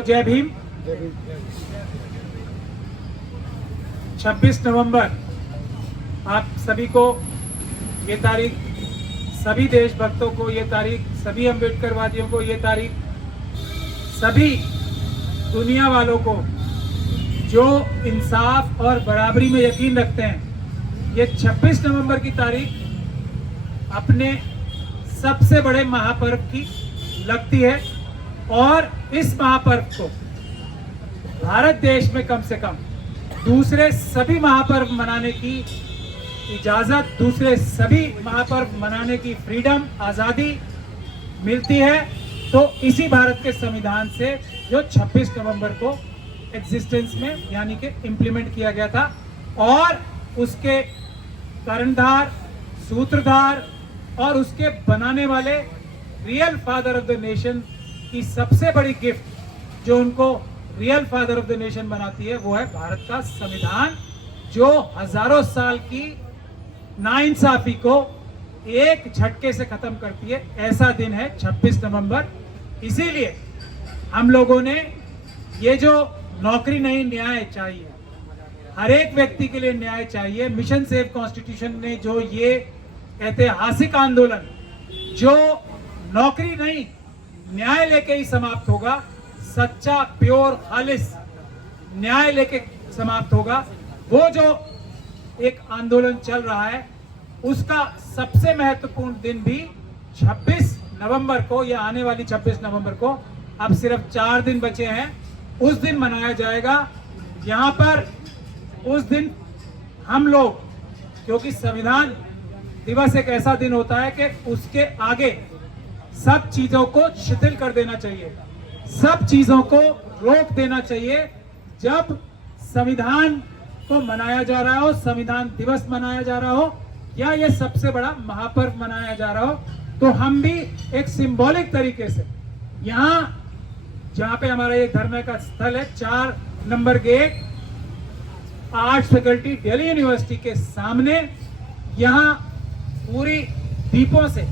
जय भीम। 26 नवंबर आप सभी को ये तारीख, सभी देशभक्तों को ये तारीख, सभी अम्बेडकरवादियों को ये तारीख, सभी दुनिया वालों को जो इंसाफ और बराबरी में यकीन रखते हैं, ये 26 नवंबर की तारीख अपने सबसे बड़े महापर्व की लगती है। और इस महापर्व को भारत देश में कम से कम दूसरे सभी महापर्व मनाने की इजाजत, दूसरे सभी महापर्व मनाने की फ्रीडम, आज़ादी मिलती है तो इसी भारत के संविधान से जो 26 नवंबर को एग्जिस्टेंस में यानी कि इम्प्लीमेंट किया गया था। और उसके कर्णधार, सूत्रधार और उसके बनाने वाले real father of the nation की सबसे बड़ी गिफ्ट जो उनको real father of the nation बनाती है वो है भारत का संविधान, जो हजारों साल की नाइंसाफी को एक झटके से खत्म करती है। ऐसा दिन है 26 नवंबर। इसीलिए हम लोगों ने ये जो नौकरी नहीं, न्याय चाहिए, हर एक व्यक्ति के लिए न्याय चाहिए। मिशन सेव कॉन्स्टिट्यूशन ने जो ये ऐतिहासिक आंदोलन, जो नौकरी नहीं न्याय लेके ही समाप्त होगा, सच्चा प्योर खालिस न्याय लेके समाप्त होगा, वो जो एक आंदोलन चल रहा है उसका सबसे महत्वपूर्ण दिन भी 26 नवंबर को, या आने वाली 26 नवंबर को, अब सिर्फ 4 दिन बचे हैं, उस दिन मनाया जाएगा। यहाँ पर उस दिन हम लोग, क्योंकि संविधान दिवस एक ऐसा दिन होता है कि उसके आगे सब चीजों को शिथिल कर देना चाहिए, सब चीजों को रोक देना चाहिए। जब संविधान को मनाया जा रहा हो, संविधान दिवस मनाया जा रहा हो, या ये सबसे बड़ा महापर्व मनाया जा रहा हो, तो हम भी एक सिंबॉलिक तरीके से यहाँ जहाँ पे हमारा ये धर्म का स्थल है, 4 number gate, arts faculty, Delhi university के सामने, यहाँ पूरी दीपों से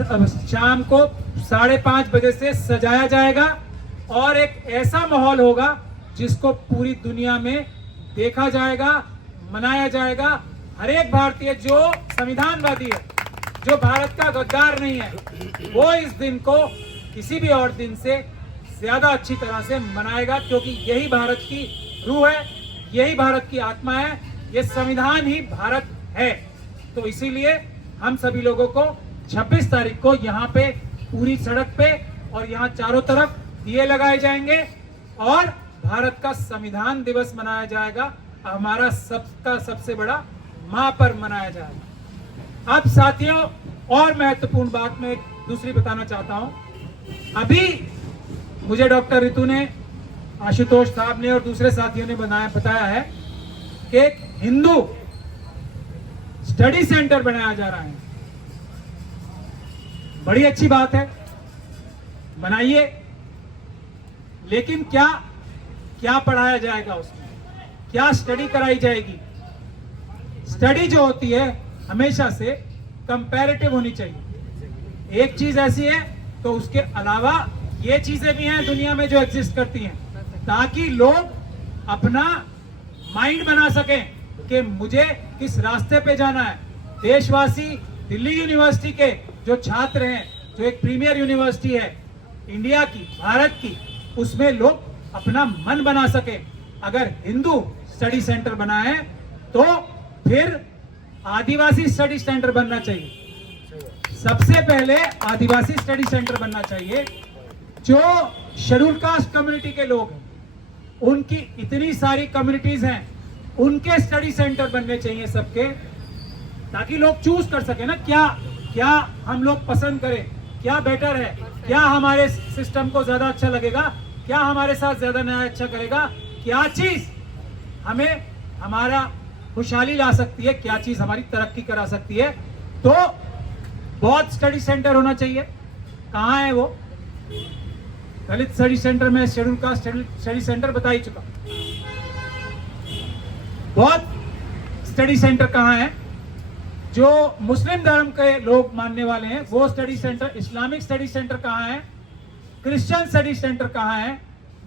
शाम को 5:30 बजे से सजाया जाएगा और एक ऐसा माहौल होगा जिसको पूरी दुनिया में देखा जाएगा, मनाया जाएगा। हर एक भारतीय जो संविधानवादी है, जो भारत का गद्दार नहीं है, वो इस दिन को किसी भी और दिन से ज्यादा अच्छी तरह से मनाएगा, क्योंकि यही भारत की रूह है, यही भारत की आत्मा है, ये संविधान ही भारत है। तो इसीलिए हम सभी लोगों को 26 तारीख को यहाँ पे पूरी सड़क पे और यहाँ चारों तरफ दिए लगाए जाएंगे और भारत का संविधान दिवस मनाया जाएगा, हमारा सबका सबसे बड़ा महापर्व मनाया जाएगा। अब साथियों, और महत्वपूर्ण बात मैं दूसरी बताना चाहता हूँ। अभी मुझे डॉक्टर ऋतु ने, आशुतोष साहब ने और दूसरे साथियों ने बताया है कि एक हिंदू स्टडी सेंटर बनाया जा रहा है। बड़ी अच्छी बात है, बनाइए, लेकिन क्या क्या पढ़ाया जाएगा उसमें, क्या स्टडी कराई जाएगी? स्टडी जो होती है हमेशा से कंपैरेटिव होनी चाहिए। एक चीज ऐसी है तो उसके अलावा ये चीजें भी हैं दुनिया में जो एग्जिस्ट करती हैं, ताकि लोग अपना माइंड बना सकें कि मुझे किस रास्ते पे जाना है। देशवासी, दिल्ली यूनिवर्सिटी के जो छात्र हैं, जो एक प्रीमियर यूनिवर्सिटी है इंडिया की, भारत की, उसमें लोग अपना मन बना सके। अगर हिंदू स्टडी सेंटर बना है तो फिर आदिवासी स्टडी सेंटर बनना चाहिए। सबसे पहले आदिवासी स्टडी सेंटर बनना चाहिए। जो शेड्यूल कास्ट कम्युनिटी के लोग हैं, उनकी इतनी सारी कम्युनिटीज हैं, उनके स्टडी सेंटर बनने चाहिए सबके, ताकि लोग चूज कर सके ना, क्या हम लोग पसंद करें, क्या बेटर है, क्या हमारे सिस्टम को ज्यादा अच्छा लगेगा, क्या हमारे साथ ज्यादा न्याय अच्छा करेगा, क्या चीज हमें हमारा खुशहाली ला सकती है, क्या चीज हमारी तरक्की करा सकती है। तो बहुत स्टडी सेंटर होना चाहिए। कहाँ है वो? दलित स्टडी सेंटर में, शेड्यूल कास्ट स्टडी सेंटर बता ही चुका। बहुत स्टडी सेंटर कहाँ है? जो मुस्लिम धर्म के लोग मानने वाले हैं वो study centre, Islamic study centre कहाँ है? क्रिश्चियन स्टडी सेंटर कहाँ है,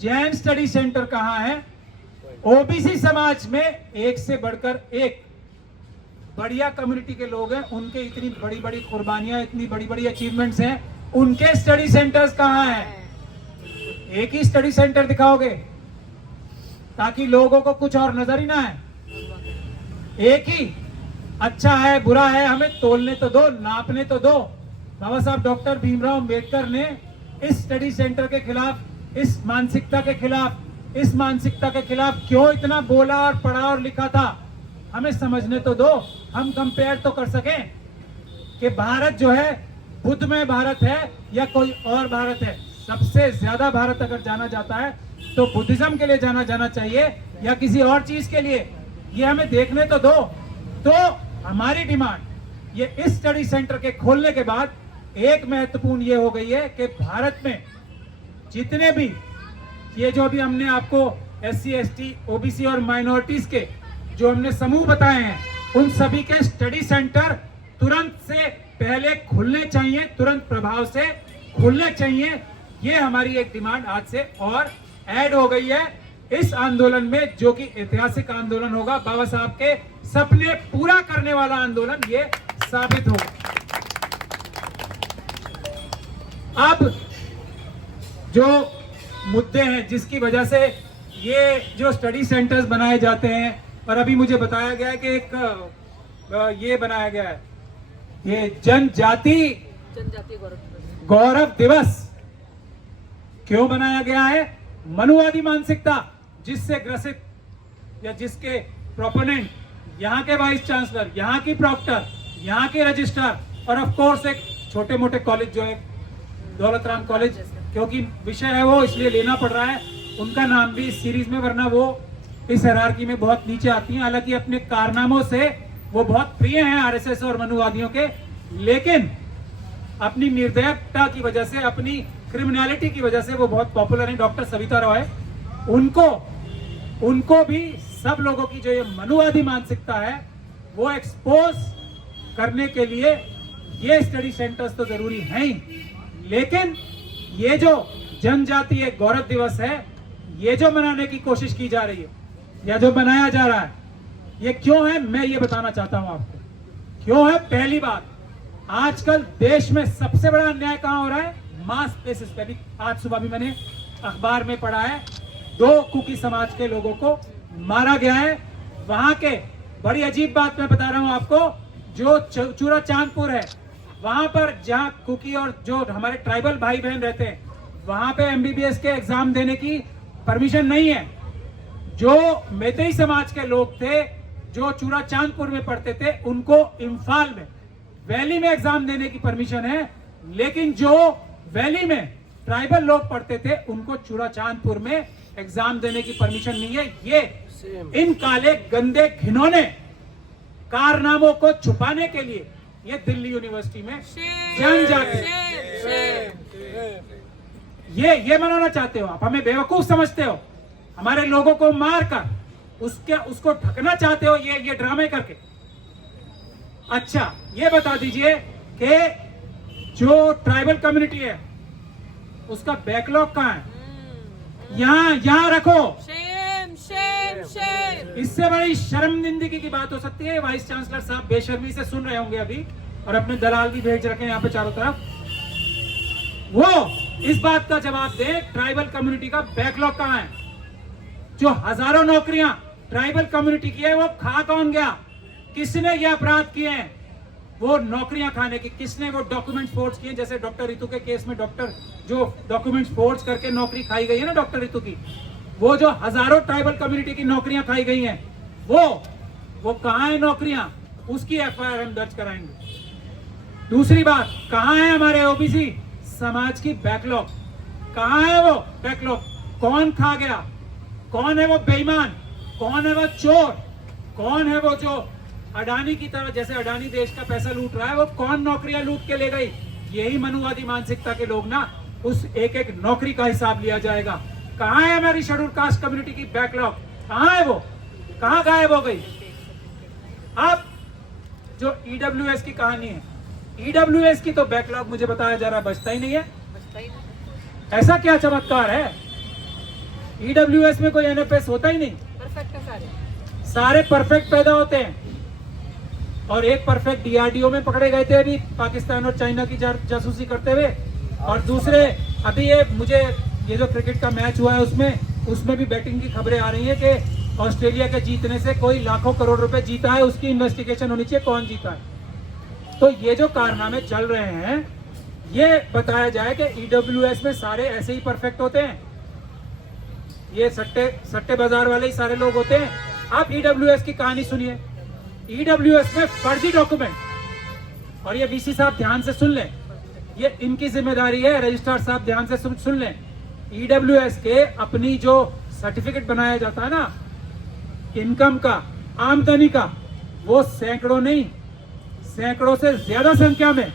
जैन स्टडी सेंटर कहाँ है। ओबीसी समाज में एक से बढ़कर एक बढ़िया कम्युनिटी के लोग हैं, उनके इतनी बड़ी बड़ी कुर्बानियां, इतनी बड़ी बड़ी अचीवमेंट्स हैं, उनके स्टडी सेंटर्स कहाँ हैं। एक ही स्टडी सेंटर दिखाओगे ताकि लोगों को कुछ और नजर ही ना आए। एक ही अच्छा है बुरा है हमें तोलने तो दो, नापने तो दो। बाबा साहब डॉक्टर भीमराव अंबेडकर ने इस स्टडी सेंटर के खिलाफ, इस मानसिकता के खिलाफ, इस मानसिकता के खिलाफ क्यों इतना बोला और पढ़ा और लिखा था, हमें समझने तो दो। हम कंपेयर तो कर सकें कि भारत जो है बुद्धमय भारत है या कोई और भारत है। सबसे ज्यादा भारत अगर जाना जाता है तो बुद्धिज्म के लिए जाना चाहिए या किसी और चीज के लिए, ये हमें देखने तो दो। तो हमारी डिमांड ये इस स्टडी सेंटर के खोलने के बाद एक महत्वपूर्ण ये हो गई है कि भारत में जितने भी ये जो अभी हमने आपको SC ST OBC और माइनॉरिटीज के जो हमने समूह बताए हैं, उन सभी के स्टडी सेंटर तुरंत से पहले खुलने चाहिए, तुरंत प्रभाव से खुलने चाहिए। ये हमारी एक डिमांड आज से और ऐड हो गई है इस आंदोलन में, जो कि ऐतिहासिक आंदोलन होगा, बाबा साहब के सपने पूरा करने वाला आंदोलन ये साबित होगा। अब जो मुद्दे हैं जिसकी वजह से ये जो स्टडी सेंटर्स बनाए जाते हैं, और अभी मुझे बताया गया है कि एक ये बनाया गया है, ये जनजाति गौरव दिवस क्यों बनाया गया है। मनुवादी मानसिकता जिससे ग्रसित या जिसके प्रोपोनेंट यहाँ के वाइस चांसलर, यहाँ की प्रॉक्टर, यहाँ के रजिस्ट्रार और ऑफ कोर्स एक छोटे मोटे कॉलेज जो है दौलत राम कॉलेज, क्योंकि विषय है वो इसलिए लेना पड़ रहा है, उनका नाम भी इस सीरीज में, वरना वो इस हायरार्की में बहुत नीचे आती हैं। हालांकि अपने कारनामों से वो बहुत प्रिय हैं आरएसएस और मनुवादियों के, लेकिन अपनी निर्दयता की वजह से, अपनी क्रिमिनलिटी की वजह से वो बहुत पॉपुलर हैं। डॉक्टर सविता रॉय, उनको भी सब लोगों की जो ये मनुवादी मानसिकता है वो एक्सपोज करने के लिए ये स्टडी सेंटर्स तो जरूरी हैं ही, लेकिन ये जो जनजातीय गौरव दिवस है, ये जो मनाने की कोशिश की जा रही है या जो बनाया जा रहा है, ये क्यों है मैं ये बताना चाहता हूं आपको। क्यों है? पहली बात, आजकल देश में सबसे बड़ा अन्याय कहां हो रहा है? मास बेसिस पे। भी आज सुबह भी मैंने अखबार में पढ़ा है, 2 कुकी समाज के लोगों को मारा गया है। वहां के, बड़ी अजीब बात मैं बता रहा हूं आपको, जो चूरा चांदपुर है, वहां पर जहां कुकी और जो हमारे ट्राइबल भाई बहन रहते हैं, वहां पे MBBS के एग्जाम देने की परमिशन नहीं है। जो मैतेई समाज के लोग थे जो चूरा चांदपुर में पढ़ते थे, उनको इम्फाल में वैली में एग्जाम देने की परमिशन है, लेकिन जो वैली में ट्राइबल लोग पढ़ते थे उनको चूरा चांदपुर में एग्जाम देने की परमिशन नहीं है। ये इन काले गंदे घिनौने कारनामों को छुपाने के लिए ये दिल्ली यूनिवर्सिटी में जनजाति, ये मनाना चाहते हो आप, हमें बेवकूफ समझते हो, हमारे लोगों को मार कर उसको ढकना चाहते हो ये ड्रामे करके। अच्छा, ये बता दीजिए कि जो ट्राइबल कम्युनिटी है उसका बैकलॉग कहाँ है? यहाँ रखो। इससे बड़ी शर्मनिंदगी की बात हो सकती है? वाइस चांसलर साहब बेशर्मी से सुन रहे होंगे अभी, और अपने दलाल भी भेज रखे हैं यहाँ पे चारों तरफ, वो इस बात का जवाब दे ट्राइबल कम्युनिटी का बैकलॉग कहाँ है? जो हजारों नौकरियां ट्राइबल कम्युनिटी की है वो खा कौन गया? किसने ये अपराध किए हैं वो नौकरियां खाने की? किसने वो डॉक्यूमेंट फोर्ज किए? जैसे डॉक्टर रितु के केस में डॉक्टर जो डॉक्यूमेंट फोर्ज करके नौकरी खाई गई है ना डॉक्टर रितु की, वो जो हजारों ट्राइबल कम्युनिटी की नौकरियां खाई गई हैं, वो कहाँ है नौकरियां? उसकी FIR हम दर्ज कराएंगे। दूसरी बात, कहाँ है हमारे ओबीसी समाज की बैकलॉग? कहाँ है वो बैकलॉग? कौन खा गया? कौन है वो बेईमान? कौन है वो चोर? कौन है वो जो अडानी की तरह, जैसे अडानी देश का पैसा लूट रहा है, वो कौन नौकरियां लूट के ले गई? यही मनुवादी मानसिकता के लोग ना, उस एक एक नौकरी का हिसाब लिया जाएगा। कहाँ है हमारी शेड्यूल कास्ट कम्युनिटी की बैकलॉग? कहाँ है वो? कहाँ गायब हो गई? अब जो EWS की कहानी है, EWS की तो बैकलॉग मुझे बताया जा रहा है बचता ही नहीं है। ऐसा क्या चमत्कार है? ईडब्ल्यूएस में कोई एनएफएस होता ही नहीं, परफेक्ट है सारे। सारे परफेक्ट पैदा होते हैं। और एक परफेक्ट डीआरडीओ में पकड़े गए थे अभी पाकिस्तान और चाइना की जासूसी करते हुए, और दूसरे अभी ये जो क्रिकेट का मैच हुआ है उसमें भी बैटिंग की खबरें आ रही है कि ऑस्ट्रेलिया के जीतने से कोई लाखों करोड़ रुपए जीता है, उसकी इन्वेस्टिगेशन होनी चाहिए कौन जीता है। तो ये जो कारनामे चल रहे हैं, ये बताया जाए कि ईडब्ल्यूएस में सारे ऐसे ही परफेक्ट होते हैं, ये सट्टे बाजार वाले ही सारे लोग होते हैं। आप ईडब्ल्यूएस की कहानी सुनिए। ईडब्ल्यूएस में फर्जी डॉक्यूमेंट, और ये वीसी साहब ध्यान से सुन लें, ये इनकी जिम्मेदारी है, रजिस्ट्रार साहब ध्यान से सुन लें। ईडब्ल्यूएस के अपनी जो सर्टिफिकेट बनाया जाता है ना इनकम का, आमदनी का, वो सैकड़ों नहीं, सैकड़ों से ज्यादा संख्या में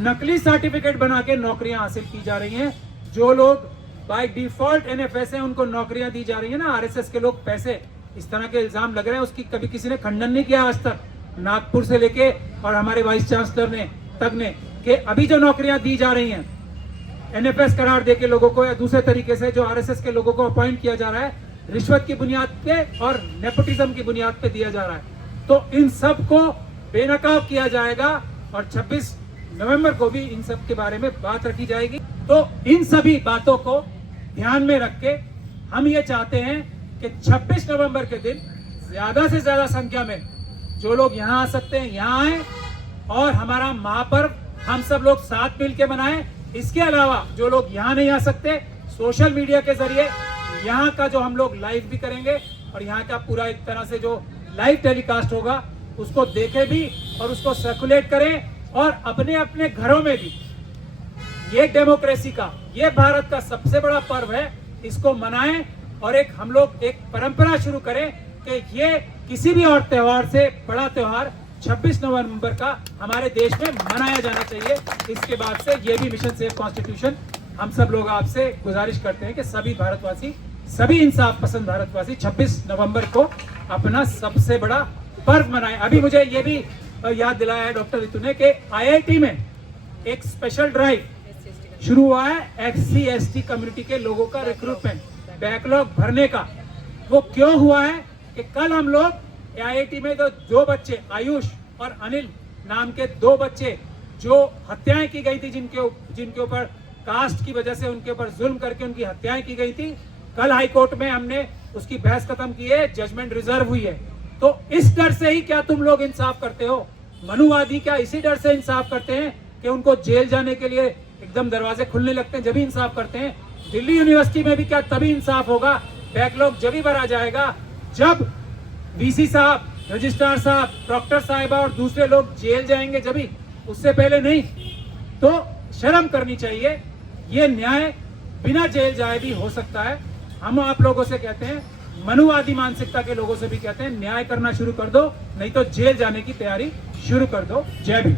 नकली सर्टिफिकेट बना के नौकरियां हासिल की जा रही हैं। जो लोग बाय डिफॉल्ट एनएफएस हैं उनको नौकरियां दी जा रही है ना, आरएसएस के लोग पैसे, इस तरह के इल्जाम लग रहे हैं, उसकी कभी किसी ने खंडन नहीं किया आज तक, नागपुर से लेके और हमारे वाइस चांसलर ने कि अभी जो नौकरियां दी जा रही हैं एनएफएस करार देके लोगों को, या दूसरे तरीके से जो आरएसएस के लोगों को अपॉइंट किया जा रहा है रिश्वत की बुनियाद पे और नेपोटिज्म की बुनियाद पे दिया जा रहा है। तो इन सब को बेनकाब किया जाएगा और 26 नवंबर को भी इन सब के बारे में बात रखी जाएगी। तो इन सभी बातों को ध्यान में रख के हम ये चाहते हैं कि 26 नवंबर के दिन ज्यादा से ज्यादा संख्या में जो लोग यहाँ आ सकते हैं यहाँ आए और हमारा महापर्व हम सब लोग साथ मिल के मनाएं। इसके अलावा जो लोग यहाँ नहीं आ सकते, सोशल मीडिया के जरिए यहाँ का जो हम लोग लाइव भी करेंगे और यहाँ का पूरा एक तरह से जो लाइव टेलीकास्ट होगा उसको देखें भी और उसको सर्कुलेट करें, और अपने अपने घरों में भी ये डेमोक्रेसी का, ये भारत का सबसे बड़ा पर्व है, इसको मनाएं और हम लोग एक परंपरा शुरू करें कि ये किसी भी और त्योहार से बड़ा त्योहार 26 नवंबर का हमारे देश में मनाया जाना चाहिए। इसके बाद से ये भी मिशन सेव कॉन्स्टिट्यूशन हम सब लोग आपसे गुजारिश करते हैं कि सभी भारतवासी, सभी इंसाफ पसंद भारतवासी 26 नवंबर को अपना सबसे बड़ा पर्व मनाएं। अभी मुझे ये भी याद दिलाया है डॉक्टर रितु ने कि आईआईटी में एक स्पेशल ड्राइव शुरू हुआ है SC/ST कम्युनिटी के लोगों का रिक्रूटमेंट, बैकलॉग भरने का। वो क्यों हुआ है कि कल हम लोग आईआईटी में तो 2 बच्चे, आयुष और अनिल नाम के 2 बच्चे जो हत्याएं की गई थी, जिनके ऊपर कास्ट की वजह से उनके ऊपर जुल्म करके उनकी हत्याएं की गई थी, कल हाई कोर्ट में हमने उसकी बहस खत्म की है, जजमेंट रिजर्व हुई है। तो इस डर से ही क्या तुम लोग इंसाफ करते हो? मनुवादी क्या इसी डर से इंसाफ करते हैं कि उनको जेल जाने के लिए एकदम दरवाजे खुलने लगते हैं जब भी इंसाफ करते हैं? दिल्ली यूनिवर्सिटी में भी क्या तभी इंसाफ होगा, बैकलॉग जब ही भरा जाएगा जब वीसी साहब, रजिस्ट्रार साहब, डॉक्टर साहिबा और दूसरे लोग जेल जाएंगे, जब ही, उससे पहले नहीं। तो शर्म करनी चाहिए। ये न्याय बिना जेल जाए भी हो सकता है। हम आप लोगों से कहते हैं, मनुवादी मानसिकता के लोगों से भी कहते हैं, न्याय करना शुरू कर दो, नहीं तो जेल जाने की तैयारी शुरू कर दो। जय भीम।